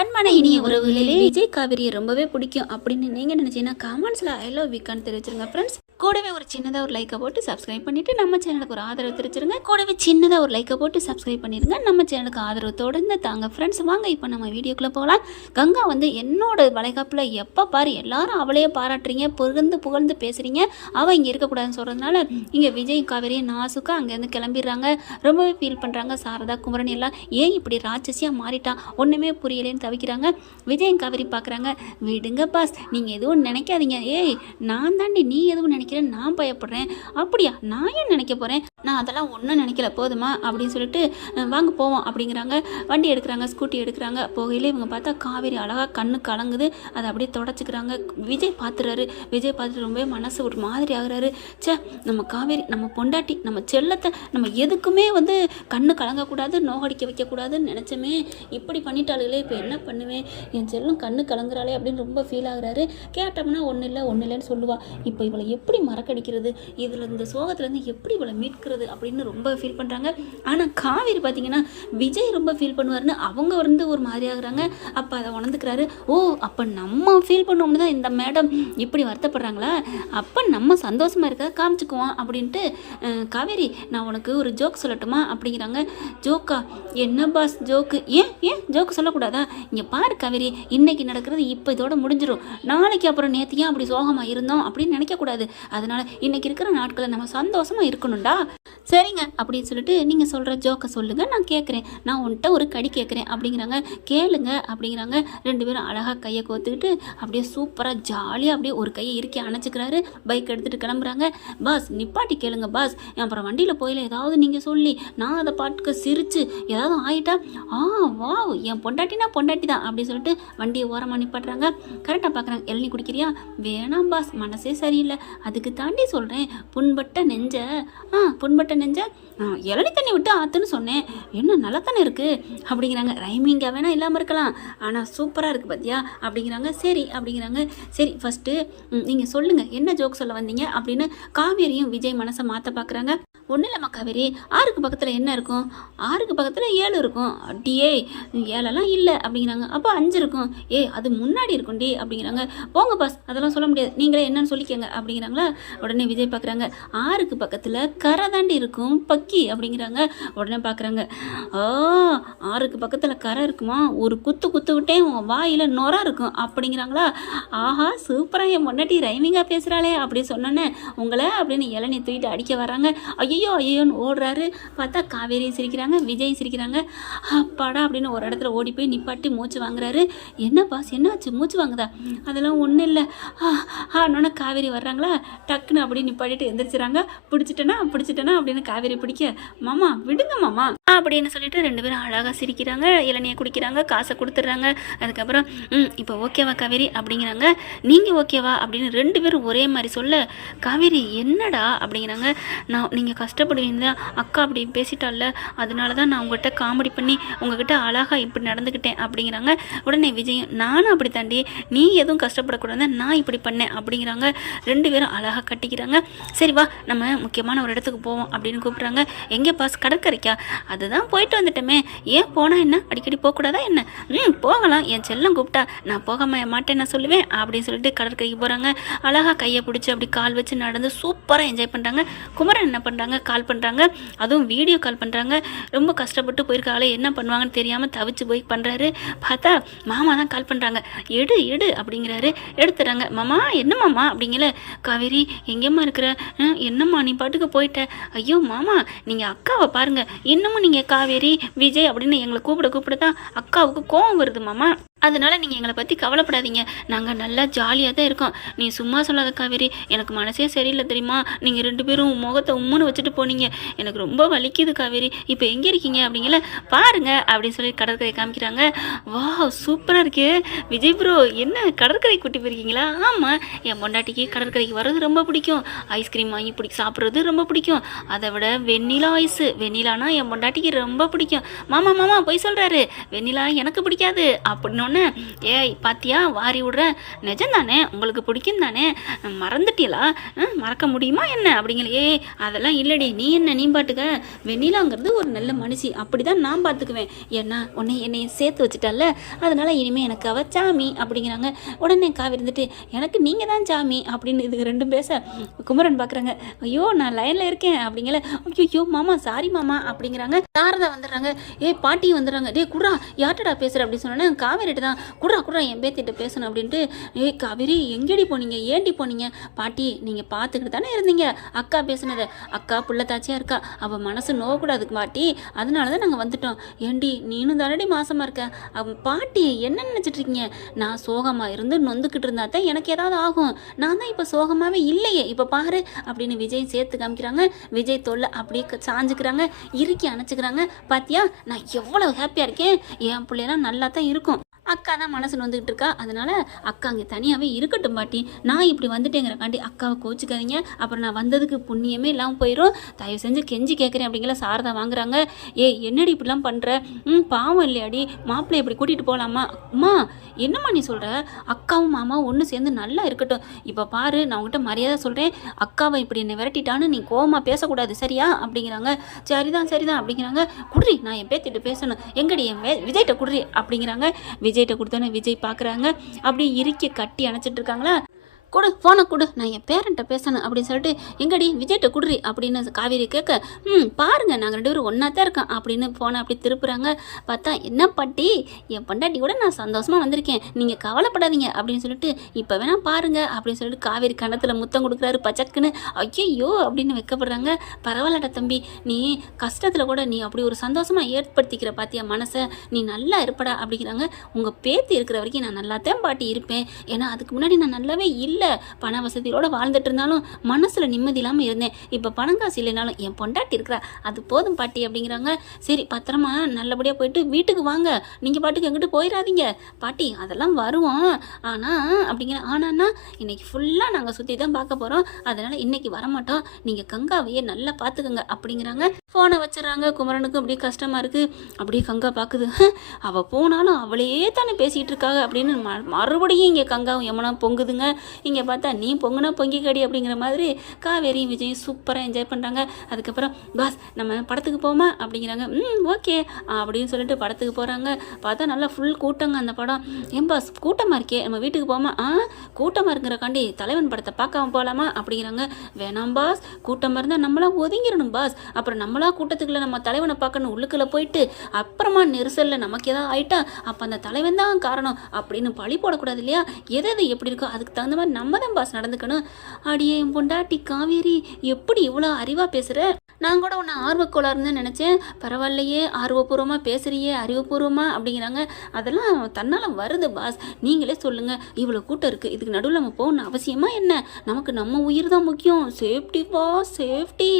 அன்பான இனிய உறவுகளிலே விஜய் காவிரியை ரொம்பவே பிடிக்கும் அப்படின்னு நீங்கள் நினச்சிங்கன்னா காமெண்ட்ஸில் ஐ லவ் விக்கான்னு தெரிவிச்சிருங்க ஃப்ரெண்ட்ஸ் கூடவே ஒரு சின்னதாக ஒரு லைக்கை போட்டு சப்ஸ்கிரைப் பண்ணிட்டு நம்ம சேனலுக்கு ஒரு ஆதரவு தெரிவிச்சிருங்க. கூடவே சின்னதாக ஒரு லைக்கை போட்டு சப்ஸ்கிரைப் பண்ணிடுங்க நம்ம சேனலுக்கு ஆதரவு தொடர்ந்து தாங்க ஃப்ரெண்ட்ஸ் வாங்க இப்போ நம்ம வீடியோக்குள்ளே போகலாம். கங்கா வந்து என்னோட வளைகாப்பில் எப்போ பாரு எல்லாரும் அவளையே பாராட்டுறீங்க புகழ்ந்து புகழ்ந்து பேசுகிறீங்க அவள் இங்கே இருக்கக்கூடாதுன்னு சொல்கிறதுனால இங்கே விஜய் காவேரி நாசுக்கா அங்கேருந்து கிளம்பிடுறாங்க. ரொம்பவே ஃபீல் பண்ணுறாங்க சாரதா குமரன் எல்லாம் ஏன் இப்படி ராட்சசியாக மாறிட்டா? ஒன்றுமே புரியலேன்னு தவிக்கிறாங்க. விஜயம் காவேரி பார்க்குறாங்க விடுங்க பாஸ் நீங்கள் எதுவும் நினைக்காதீங்க. ஏய் நான் தாண்டி நீ எதுவும் நினைக்கிற நான் பயப்படுறேன். அப்படியா? நான் ஏன் நினைக்க போகிறேன் நான் அதெல்லாம் ஒன்றும் நினைக்கல. போதுமா? அப்படின்னு சொல்லிட்டு வாங்க போவோம். அப்படிங்கிறாங்க. வண்டி எடுக்கிறாங்க ஸ்கூட்டி எடுக்கிறாங்க. போகையிலே இவங்க பார்த்தா காவேரி அழகாக கண்ணு கலங்குது. அதை அப்படியே தொடச்சிக்கிறாங்க. விஜய் பார்த்துறாரு விஜய் பார்த்துட்டு ரொம்பவே மனசு ஒரு மாதிரி ஆகுறாரு. ச்சே நம்ம காவேரி நம்ம பொண்டாட்டி நம்ம செல்லத்தை நம்ம எதுக்குமே வந்து கண்ணு கலங்கக்கூடாது நோகடிக்க வைக்கக்கூடாதுன்னு நினச்சோமே. இப்படி பண்ணிட்டாளுகளே இப்போ என்ன பண்ணுவேன்? என் செல்லும் கண்ணு கலங்குறாளே அப்படின்னு ரொம்ப ஃபீல் ஆகுறாரு. கேட்டோம்னா ஒன்றும் இல்லை ஒன்றும் இல்லைன்னு சொல்லுவாள் இப்போ இவளை எப்படி மறக்கடிக்கிறது? இதில் இந்த சோகத்துலேருந்து எப்படி இவளை மீட்கிறது அப்படின்னு ரொம்ப ஃபீல் பண்ணுறாங்க ஆனால் காவேரி பார்த்தீங்கன்னா விஜய் ரொம்ப ஃபீல் பண்ணுவாருன்னு அவங்க வந்து ஒரு மாதிரி ஆகுறாங்க. அப்போ அதை உணர்ந்துக்கிறாரு. ஓ அப்போ நம்ம ஃபீல் பண்ணோம்னு தான் இந்த மேடம் இப்படி வருத்தப்படுறாங்களா? அப்போ நம்ம சந்தோஷமாக இருக்கிறத காமிச்சுக்குவோம் அப்படின்ட்டு காவேரி நான் உனக்கு ஒரு ஜோக் சொல்லட்டுமா? அப்படிங்கிறாங்க. ஜோக்கா என்ன பாஸ் ஜோக்கு ஏன் ஏன் ஜோக்கு சொல்லக்கூடாதா? இங்கே பாரு கவிரி இன்னைக்கு நடக்கிறது இப்போ இதோட முடிஞ்சிடும் நாளைக்கு அப்புறம் நேற்று ஏன் அப்படி சோகமாக இருந்தோம் அப்படின்னு நினைக்கக்கூடாது அதனால இன்னைக்கு இருக்கிற நாட்களை நம்ம சந்தோஷமாக இருக்கணும்டா. சரிங்க அப்படின்னு சொல்லிட்டு நீங்கள் சொல்கிற ஜோக்கை சொல்லுங்கள் நான் கேட்குறேன் நான் உன்கிட்ட ஒரு கடி கேட்குறேன் அப்படிங்கிறாங்க. கேளுங்க அப்படிங்கிறாங்க. ரெண்டு பேரும் அழகாக கையை கோத்துக்கிட்டு அப்படியே சூப்பராக ஜாலியாக அப்படியே ஒரு கையை இறுக்கி அணைச்சிக்கிறாரு. பைக் எடுத்துகிட்டு கிளம்புறாங்க. பாஸ் நிப்பாட்டி கேளுங்க பாஸ் அப்புறம் வண்டியில் போயில ஏதாவது நீங்கள் சொல்லி நான் அதை பாட்டுக்கு சிரித்து ஏதாவது ஆயிட்டா ஆ வா என் பொண்டாட்டினா பொண்டாட்டி தான் அப்படின்னு சொல்லிட்டு வண்டியை ஓரமாக நிப்பாட்டுறாங்க. கரெக்டாக பார்க்குறாங்க இளநீ குடிக்கிறியா? வேணாம் பாஸ் மனசே சரியில்லை. அதுக்கு தாண்டி சொல்கிறேன் புண்பட்ட நெஞ்ச. ஆ புண்பட்ட நெஞ்ச? ஆ, இளநீ தண்ணி விட்டு ஆத்துன்னு சொன்னேன். என்ன நல்லா தானே இருக்குது அப்படிங்கிறாங்க. ரைமிங்காக வேணால் இல்லாமல் இருக்கலாம். ஆனால் சூப்பராக இருக்குது பார்த்தியா அப்படிங்கிறாங்க. சரி அப்படிங்கிறாங்க. சரி ஃபஸ்ட்டு நீங்கள் சொல்லுங்கள் என்ன ஜோக் சொல்ல வந்தீங்க? அப்படின்னு காவேரியும் விஜய் மனசை மாற்ற பார்க்குறாங்க ஒன்றும் இல்லைம்மா காவேரி. ஆறுக்கு பக்கத்தில் என்ன இருக்கும்? ஆறுக்கு பக்கத்தில் ஏழு இருக்கும். அப்படியே ஏழெல்லாம் இல்லை அப்படிங்கிறாங்க. அப்போ அஞ்சு இருக்கும். ஏ அது முன்னாடி இருக்கும் டி அப்படிங்கிறாங்க. போங்க பாஸ் அதெல்லாம் சொல்ல முடியாது. நீங்களே என்னன்னு சொல்லிக்கங்க அப்படிங்கிறாங்களா? உடனே விஜய் பார்க்குறாங்க ஆறுக்கு பக்கத்தில் கரை தாண்டி இருக்கும் பக்கி அப்படிங்கிறாங்க. உடனே பார்க்குறாங்க ஆ ஆறுக்கு பக்கத்தில் கரை இருக்குமா? ஒரு குத்து குத்து விட்டே உன் வாயில் நொற இருக்கும் அப்படிங்கிறாங்களா? ஆஹா சூப்பராக என் முன்னாடி ரைமிங்காக பேசுகிறாளே அப்படி சொன்னோன்னே உங்களை அப்படின்னு இளநீ தூக்கிட்டு அடிக்க வராங்க ஐயோ ஐயோ ஐயோன்னு ஓடுறாரு. பார்த்தா காவேரி சிரிக்கிறாங்க விஜய் சிரிக்கிறாங்க. அப்பாடா அப்படின்னு ஒரு இடத்துல ஓடி போய் நிப்பாட்டி மூச்சு வாங்குறாரு. என்ன பாஸ் என்னாச்சு? மூச்சு வாங்குதா? அதெல்லாம் ஒன்றும் இல்லை. ஆனோன்னா காவேரி வர்றாங்களா? டக்குன்னு அப்படி நிப்பாட்டிட்டு எந்திரிச்சிறாங்க. பிடிச்சிட்டேனா? பிடிச்சிட்டேனா? அப்படின்னு காவேரி பிடிக்க மாமா விடுங்க மாமா. அப்படின்னு சொல்லிட்டு ரெண்டு பேரும் அழகாக சிரிக்கிறாங்க. இளநியை குடிக்கிறாங்க காசை கொடுத்துட்றாங்க. அதுக்கப்புறம் ம் இப்போ ஓகேவா காவேரி? அப்படிங்கிறாங்க. நீங்கள் ஓகேவா அப்படின்னு ரெண்டு பேரும் ஒரே மாதிரி சொல்ல காவேரி என்னடா? அப்படிங்கிறாங்க. நான் நீங்கள் கஷ்டப்படுவீங்க அக்கா அப்படி பேசிட்டால அதனால தான் நான் உங்கள்கிட்ட காமெடி பண்ணி உங்ககிட்ட அழகாக இப்படி நடந்துக்கிட்டேன் அப்படிங்கிறாங்க. உடனே விஜயம் நானும் அப்படி தாண்டி நீ எதுவும் கஷ்டப்படக்கூடாது நான் இப்படி பண்ணேன் அப்படிங்கிறாங்க. ரெண்டு பேரும் அழகாக கட்டிக்கிறாங்க. சரி வா நம்ம முக்கியமான ஒரு இடத்துக்கு போவோம் அப்படின்னு கூப்பிட்றாங்க. எங்கே பாஸ் கடற்கரைக்கா? அதுதான் போயிட்டு வந்துட்டோமே. ஏன் போனால் என்ன? அடிக்கடி போகக்கூடாதா என்ன? ம் போகலாம். என் செல்லம் கூப்பிட்டா நான் போக மாட்டேன் நான் சொல்லுவேன் அப்படின்னு சொல்லிட்டு கடற்கரைக்கு போகிறாங்க அழகாக கையை பிடிச்சி அப்படி கால் வச்சு நடந்து சூப்பராக என்ஜாய் பண்ணுறாங்க குமரன் என்ன பண்ணுறாங்க கால் பண்ணுறாங்க அதுவும் வீடியோ கால் பண்ணுறாங்க ரொம்ப கஷ்டப்பட்டு போயிருக்காங்களே என்ன பண்ணுவாங்கன்னு தெரியாமல் தவிச்சு போய் பண்ணுறாரு பார்த்தா மாமா தான் கால் பண்ணுறாங்க எடு எடு அப்படிங்கிறாரு. எடுத்துறாங்க மாமா என்ன மாமா? அப்படிங்கல. காவேரி எங்கேம்மா இருக்கிற? என்னம்மா நீ பாட்டுக்கு போயிட்ட? ஐயோ மாமா நீங்கள் அக்காவை பாருங்க. இன்னமும் நீங்கள் காவேரி விஜய் அப்படின்னு எங்களை கூப்பிட கூப்பிட தான் அக்காவுக்கு கோவம் வருது மாமா. அதனால நீங்கள் எங்களை பற்றி கவலைப்படாதீங்க. நாங்கள் நல்லா ஜாலியாக தான் இருக்கோம். நீ சும்மா சொல்லாத காவேரி. எனக்கு மனசே சரியில்லை தெரியுமா? நீங்கள் ரெண்டு பேரும் முகத்தை உம்முன்னு வச்சுட்டு போனீங்க. எனக்கு ரொம்ப வலிக்குது காவேரி. இப்போ எங்கே இருக்கீங்க அப்படிங்கல பாருங்க அப்படின்னு சொல்லி கடற்கரை காமிக்கிறாங்க. வா சூப்பராக இருக்கே. விஜய் ப்ரோ என்ன கடற்கரை கூட்டி போயிருக்கீங்களா? ஆமாம் என் பொண்டாட்டிக்கு கடற்கரைக்கு வர்றது ரொம்ப பிடிக்கும். ஐஸ்கிரீம் வாங்கி பிடி சாப்பிட்றது ரொம்ப பிடிக்கும். அதை விட வெண்ணிலா ஐஸு வெண்ணிலானா என் பொண்டாட்டிக்கு ரொம்ப பிடிக்கும். மாமா மாமா போய் சொல்கிறாரு வெண்ணிலா எனக்கு பிடிக்காது. அப்படின்னு உடனே ஏய் பாத்தியா? வாரி விடுற. நிஜம்தானே உங்களுக்கு பிடிக்கும் தானே? மறந்துட்டீங்களா மறக்க முடியுமா என்ன? அப்படிங்கிற ஏய் அதெல்லாம் இல்லடி. நீ என்ன? நீ பாட்டுக்க. வெண்ணிலாங்கிறது ஒரு நல்ல மனுஷி. அப்படி தான் நான் பார்த்துக்குவேன் ஏன்னா உன்னை என்னை சேர்த்து வச்சுட்டால? அதனால இனிமேல் எனக்கு அவ சாமி. அப்படிங்கிறாங்க. உடனே காவி இருந்துட்டு எனக்கு நீங்கள் தான் சாமி. அப்படின்னு இதுக்கு ரெண்டும் பேச குமரன் பார்க்குறாங்க ஐயோ நான் லைனில் இருக்கேன். அப்படிங்கல. ஐயோ மாமா சாரி மாமா. அப்படிங்கிறாங்க. சாரதா வந்துடுறாங்க. ஏய் பாட்டி வந்துடுறாங்க. டேய் குட்ரா யார்ட்டடா பேசுகிற அப்படின்னு சொன்னோன்னே காவேரிட்டு தான் குடுறா குடுறா என் பேத்திட்ட பேசணும் அப்படின்ட்டு ஏய் காவேரி எங்கேடி போனீங்க? ஏண்டி போனீங்க? பாட்டி நீங்கள் பார்த்துக்கிட்டு தானே இருந்தீங்க? அக்கா பேசுனது அக்கா புள்ளத்தாச்சியாக இருக்கா? அவள் மனசு நோகக்கூடாது பாட்டி அதனால தான் நாங்கள் வந்துட்டோம். ஏண்டி நீனும் தானடி மாசமாக இருக்க? அவன் பாட்டி என்ன நினச்சிட்டு இருக்கீங்க? நான் சோகமாக இருந்து நொந்துக்கிட்டு இருந்தா தான் எனக்கு ஏதாவது ஆகும். நான் தான் இப்போ சோகமாகவே இல்லையே. இப்போ பாரு அப்படின்னு விஜய் சேர்த்து காமிக்கிறாங்க. விஜய் தொல்லை அப்படியே சாஞ்சுக்கிறாங்க. இறுக்கி அணைச்சிக்கிறாங்க. பாத்தியா நான் எவ்வளோ ஹாப்பியாக இருக்கேன்? என் பிள்ளையெல்லாம் நல்லா தான் இருக்கும். அக்கா தான் மனசு வந்துக்கிட்டு இருக்கா. அதனால் அக்கா அங்கே தனியாகவே இருக்கட்டும் பாட்டி. நான் இப்படி வந்துட்டேங்கிறக்காண்டி அக்காவை கோச்சிக்காதீங்க அப்புறம் நான் வந்ததுக்கு புண்ணியமே இல்லாமல் போயிடும் தயவு செஞ்சு கெஞ்சி கேட்குறேன் அப்படிங்கிற சாரதா வாங்குறாங்க. ஏய் என்னடி இப்படிலாம் பண்ணுற ம் பாவம் இல்லையாடி. மாப்பிள்ளை இப்படி கூட்டிகிட்டு போகலாமா? அம்மா என்னம்மா நீ சொல்கிற அக்காவும் மாமாவும் ஒன்று சேர்ந்து நல்லா இருக்கட்டும். இப்போ பாரு நான் உங்ககிட்ட மரியாதை சொல்கிறேன் அக்காவை இப்படி என்னை விரட்டிட்டான்னு நீ கோவமாக பேசக்கூடாது சரியா? அப்படிங்கிறாங்க. சரிதான் சரிதான் அப்படிங்கிறாங்க. குடுறி நான் என் பேத்திட்டு பேசணும். எங்கடி என் வே- விஜய்கிட்ட குடுறி அப்படிங்கிறாங்க. விஜய் விஜய்கிட்ட கொடுத்தோன்னே விஜய் பார்க்குறாங்க. அப்படியே இறுக்கி கட்டி அணைச்சிட்டு இருக்காங்களா? கொடு ஃபோனை கொடு நான் என் பேரண்ட்டை பேசணும் அப்படின்னு சொல்லிட்டு எங்கடி விஜய்கிட்ட குடுறி அப்படின்னு காவேரி கேட்க ம் பாருங்க நாங்கள் ரெண்டு பேரும் ஒன்றா தான் இருக்கோம் அப்படின்னு ஃபோனை அப்படி திருப்புறாங்க. பார்த்தா என்ன பாட்டி என் பொண்டாட்டி கூட நான் சந்தோஷமாக வந்திருக்கேன் நீங்கள் கவலைப்படாதீங்க அப்படின்னு சொல்லிட்டு இப்போ வேணா பாருங்க அப்படின்னு சொல்லிட்டு காவேரி கணத்தில் முத்தம் கொடுக்குறாரு பச்சக்குன்னு. ஐயோ அப்படின்னு வைக்கப்படுறாங்க. பரவாயில்லடா தம்பி நீ கஷ்டத்தில் கூட நீ அப்படி ஒரு சந்தோஷமாக ஏற்படுத்திக்கிற பாத்தியா மனசை? நீ நல்லா இருப்படா அப்படிங்கிறாங்க. உங்கள் பேத்து இருக்கிற வரைக்கும் நான் நல்லா தான் பாட்டி இருப்பேன். ஏன்னா அதுக்கு முன்னாடி நான் நல்லாவே இல்லை. பண வசதியோடு வாழ்ந்துட்டு இருந்தாலும் மனசில் நிம்மதி இல்லாமல் இருந்தேன். இப்போ பணம் காசு இல்லைனாலும் என் பொண்டாட்டி இருக்கிறா. அது போதும் பாட்டி அப்படிங்கிறாங்க. சரி பத்திரமா நல்லபடியாக போயிட்டு வீட்டுக்கு வாங்க. நீங்கள் பாட்டுக்கு எங்கிட்டு போயிடாதீங்க பாட்டி அதெல்லாம் வருவோம். ஆனால் அப்படிங்கிற ஆனான்னா இன்னைக்கு ஃபுல்லாக நாங்கள் சுற்றி தான் பார்க்க போகிறோம் அதனால் இன்னைக்கு வரமாட்டோம். நீங்கள் கங்காவையே நல்லா பார்த்துக்கோங்க அப்படிங்கிறாங்க. ஃபோனை வச்சிடறாங்க. குமரனுக்கு அப்படியே கஷ்டமாக இருக்குது அப்படியே கங்கா பார்க்குது. அவள் போனாலும் அவளே தானே பேசிகிட்டு இருக்காங்க அப்படின்னு ம- மறுபடியும் இங்கே கங்காவும் யமுனா பொங்குதுங்க. இங்கே பார்த்தா நீ பொங்குனா பொங்கிக்கடி அப்படிங்கிற மாதிரி காவேரியும் விஜயும் சூப்பராக என்ஜாய் பண்ணுறாங்க அதுக்கப்புறம் பாஸ் நம்ம படத்துக்கு போமா? அப்படிங்கிறாங்க. ம் ஓகே அப்படின்னு சொல்லிட்டு படத்துக்கு போகிறாங்க பார்த்தா நல்லா ஃபுல் கூட்டங்க அந்த படம். ஏன் பாஸ் கூட்டமாக இருக்கே? நம்ம வீட்டுக்கு போமா? ஆ கூட்டமாக இருக்கிறக்காண்டி தலைவன் படத்தை பார்க்காம போகலாமா அப்படிங்கிறாங்க. வேணாம் பாஸ் கூட்டமாக இருந்தால் நம்மளா ஒதுங்கிடணும் பாஸ். அப்புறம் நம்மளா கூட்டத்துக்குள்ள நம்ம தலைவனை பார்க்கணும் உள்ளுக்குள்ளே போயிட்டு அப்புறமா நெரிசலில் நமக்கு ஏதாவது ஆயிட்டா அப்போ அந்த தலைவன் தான் காரணம். அப்படின்னு பழி போடக்கூடாது இல்லையா? எது எது எப்படி இருக்கோ அதுக்கு தகுந்த மாதிரி நம்ம தான் பாஸ் நடந்துக்கணும். அடியே என் பொண்டாட்டி காவேரி எப்படி இவ்வளோ அறிவாக பேசுகிற நான் கூட உன்னை ஆர்வக்கோளாறுன்னு நினச்சேன். பரவாயில்லையே ஆர்வபூர்வமாக பேசுகிறியே அறிவுபூர்வமாக அப்படிங்கிறாங்க. அதெல்லாம் தன்னால் வருது பாஸ் நீங்களே சொல்லுங்கள் இவ்வளோ கூட்டம் இருக்குது இதுக்கு நடுவில் நம்ம போகணும் அவசியமாக என்ன? நமக்கு நம்ம உயிர் தான் முக்கியம். சேஃப்டி பாஸ் சேஃப்டி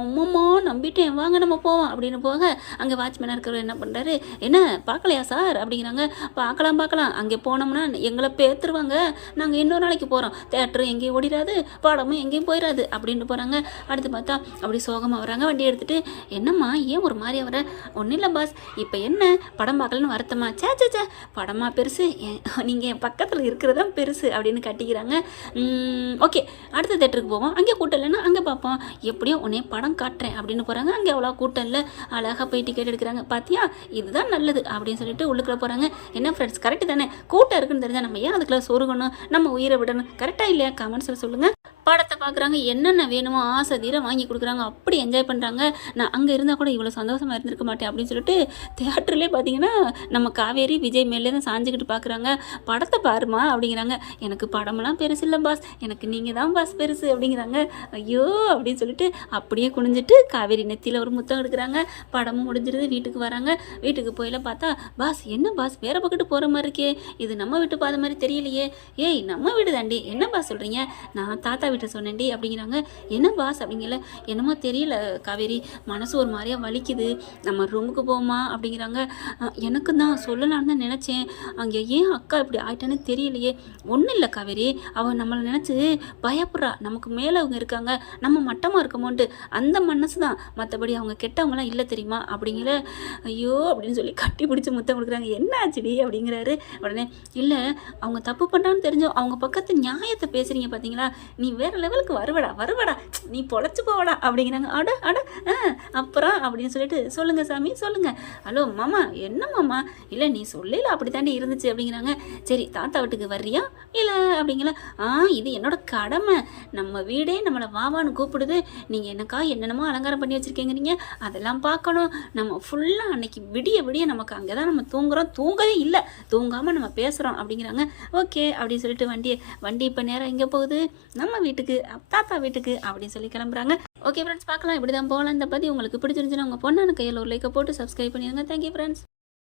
அம்மம்மா நம்பிட்டேன். வாங்க நம்ம போவோம். அப்படின்னு போக அங்கே வாட்ச்மேனாக இருக்கிறவர் என்ன பண்ணுறாரு என்ன பார்க்கலையா சார் அப்படிங்கிறாங்க. பார்க்கலாம் பார்க்கலாம். அங்கே போனோம்னா எங்களை பேத்துருவாங்க. நாங்கள் இன்னொரு நாளைக்கு போகிறோம் தேட்டரும் எங்கேயும் ஓடிடாது படமும் எங்கேயும் போயிடாது அப்படின்னு போகிறாங்க அடுத்து பார்த்தா அப்படி சோகமாக வராங்க வண்டி எடுத்துகிட்டு என்னம்மா ஏன் ஒரு மாதிரி வர ஒன்றும் இல்லை பாஸ் இப்போ என்ன? படம் பார்க்கலன்னு வருத்தமா? சே சே சே படமா பெருசு? நீங்கள் என் பக்கத்தில் இருக்கிறதா பெருசு அப்படின்னு கட்டிக்கிறாங்க. ஓகே. அடுத்த தேட்டருக்கு போவோம். அங்கே கூட்டம் இல்லைன்னா அங்கே பார்ப்போம். எப்படியோ உன்னே படம் காட்டுறேன் அப்படின்னு போகிறாங்க அங்கே அவ்வளோ கூட்டம் இல்லை. அழகாக போய் டிக்கெட் எடுக்கிறாங்க. பார்த்தியா இதுதான் நல்லது அப்படின்னு சொல்லிட்டு உள்ளுக்குள்ள போகிறாங்க என்ன ஃப்ரெண்ட்ஸ் கரெக்டு தானே. கூட்டம் இருக்குன்னு தெரிஞ்சா நம்ம ஏன் அதுக்குள்ள சொருகணும் நம்ம உயிரை விடணும். கரெக்டாக இல்லையா? கமெண்ட்ஸில் சொல்லுங்கள் படத்தை பார்க்குறாங்க என்னென்ன வேணுமோ ஆசை தீர வாங்கி கொடுக்குறாங்க அப்படி என்ஜாய் பண்ணுறாங்க நான் அங்கே இருந்தால் கூட இவ்வளோ சந்தோஷமாக இருந்திருக்க மாட்டேன் அப்படின்னு சொல்லிட்டு தேட்டர்லேயே பார்த்தீங்கன்னா நம்ம காவேரி விஜய் மேலே தான் சாஞ்சுக்கிட்டு பார்க்குறாங்க படத்தை பாருமா அப்படிங்கிறாங்க. எனக்கு படமெல்லாம் பெருசு இல்லை பாஸ் எனக்கு நீங்கள் தான் பாஸ் பெருசு அப்படிங்கிறாங்க. ஐயோ அப்படின்னு சொல்லிட்டு அப்படியே குனிஞ்சிட்டு காவேரி நெத்தியில் ஒரு முத்தம் எடுக்கிறாங்க. படமும் முடிஞ்சிருது வீட்டுக்கு வராங்க. வீட்டுக்கு போயில பார்த்தா பாஸ் என்ன பாஸ் வேற பக்கத்து போகிற மாதிரி இருக்கே. இது நம்ம வீட்டு பாத மாதிரி தெரியலையே. ஏய் நம்ம வீடு தாண்டி. என்ன பாஸ் சொல்கிறீங்க நான் தாத்தா வீட்டை சொன்னேன்டி அப்படிங்கிறாங்க. என்ன பாஸ் அப்படிங்கல? என்னமோ தெரியல காவேரி. மனசு ஒரு மாதிரியா வலிக்குது. நம்ம ரூமுக்கு போமா அப்படிங்கிறாங்க. எனக்கு தான். சொல்லலாம்னு தான் நினச்சேன். அங்கே ஏன் அக்கா இப்படி ஆயிட்டான்னு தெரியலையே. ஒன்றும் இல்லை காவேரி. அவன் நம்மளை நினச்சி பயப்படுறா. நமக்கு மேலே அவங்க இருக்காங்க. நம்ம மட்டமாக இருக்கமோன்ட்டு. அந்த மனசு தான். மற்றபடி அவங்க கெட்டவங்களாம் இல்லை தெரியுமா? அப்படிங்கிற ஐயோ அப்படின்னு சொல்லி கட்டி பிடிச்சி முத்தம் கொடுக்குறாங்க. என்ன ஆச்சுடி? அப்படிங்கிறாரு. உடனே இல்லை அவங்க தப்பு பண்ணான்னு தெரிஞ்சோம். அவங்க பக்கத்து நியாயத்தை பேசுகிறீங்க பார்த்தீங்களா நீ வேற லெவலுக்கு வருவடா வருவடா. நீ பொழைச்சு போவடா அப்படிங்கிறாங்க. அட அட ஆ, அப்புறம் அப்படின்னு சொல்லிட்டு சொல்லுங்க சாமி சொல்லுங்க. ஹலோ மாமா என்ன மாமா? இல்லை நீ சொல்லல அப்படி தாண்டி இருந்துச்சு அப்படிங்கிறாங்க. சரி தாத்தா வீட்டுக்கு வர்றியா? இல்லை அப்படிங்களா? ஆ இது என்னோட கடமை. நம்ம வீடே நம்மளை வாவான்னு கூப்பிடுது. நீங்கள் என்னக்கா என்னென்னமோ அலங்காரம் பண்ணி வச்சுருக்கீங்க அதெல்லாம் பார்க்கணும். நம்ம ஃபுல்லாக அன்னைக்கு விடிய விடிய நமக்கு அங்கே தான் நம்ம தூங்குறோம். தூங்கவே இல்லை. தூங்காமல் நம்ம பேசுகிறோம் அப்படிங்கிறாங்க. ஓகே அப்படின்னு சொல்லிட்டு வண்டி வண்டி இப்போ நேரம் எங்கே போகுது? நம்ம வீட்டுக்கு அப் தாத்தா வீட்டுக்கு அப்படின்னு சொல்லி கிளம்புறாங்க. ஓகே ஃப்ரெண்ட்ஸ் பார்க்கலாம். இப்படி தான் போகலாம். இந்த பற்றி உங்களுக்கு பிடிச்சிருந்துச்சுன்னா உங்கள் பொண்ணான கையில் ஒரு லைக்கை போட்டு சப்ஸ்கிரைப் பண்ணிடுங்க. Thank you friends